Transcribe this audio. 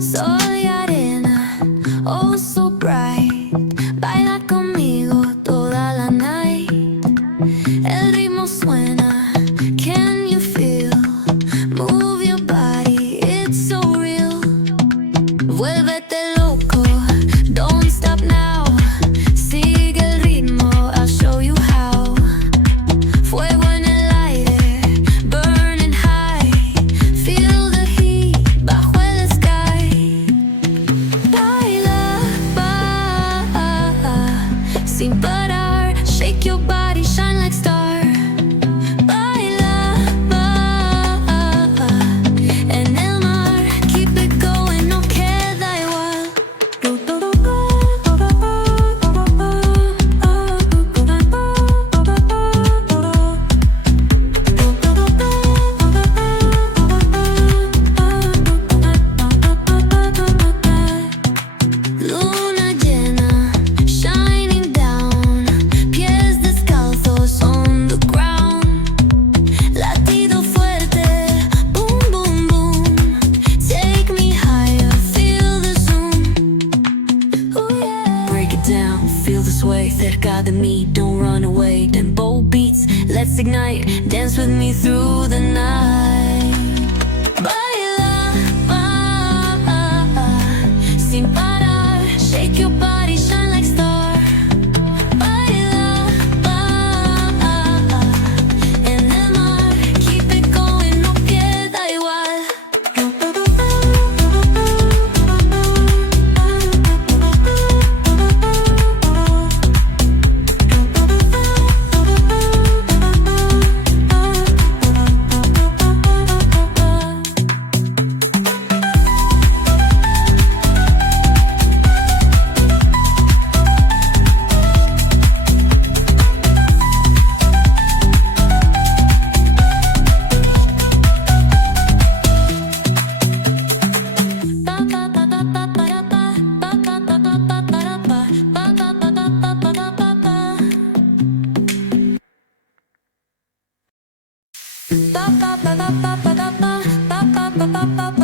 Soy arena, oh so bright. Baila conmigo toda la night. El ritmo suena, can you feel? Move your body, it's so real. Vuélvete loco, don't stop now. Sigue el ritmo, I'll show you how. Fuego en el aire, burning high. Feel the heat bajo el sky. Baila, sin parar. Shake your body, shine like star. Baila, en el mar. Keep it going, no queda igual. Luna llena, shining down. Pies descalzos on the ground. Latido fuerte, boom, boom, boom. Take me higher, feel the zoom. Ooh, yeah. Break it down, feel the sway. Cerca de mí, don't run away. Tempo beats, let's ignite. Dance with me through the night. Baila, sin parar. Shake your body, shine like star. Baila, en el mar. Keep it going, no queda igual. Ba ba ba ba ba ba ba ba ba ba ba ba ba.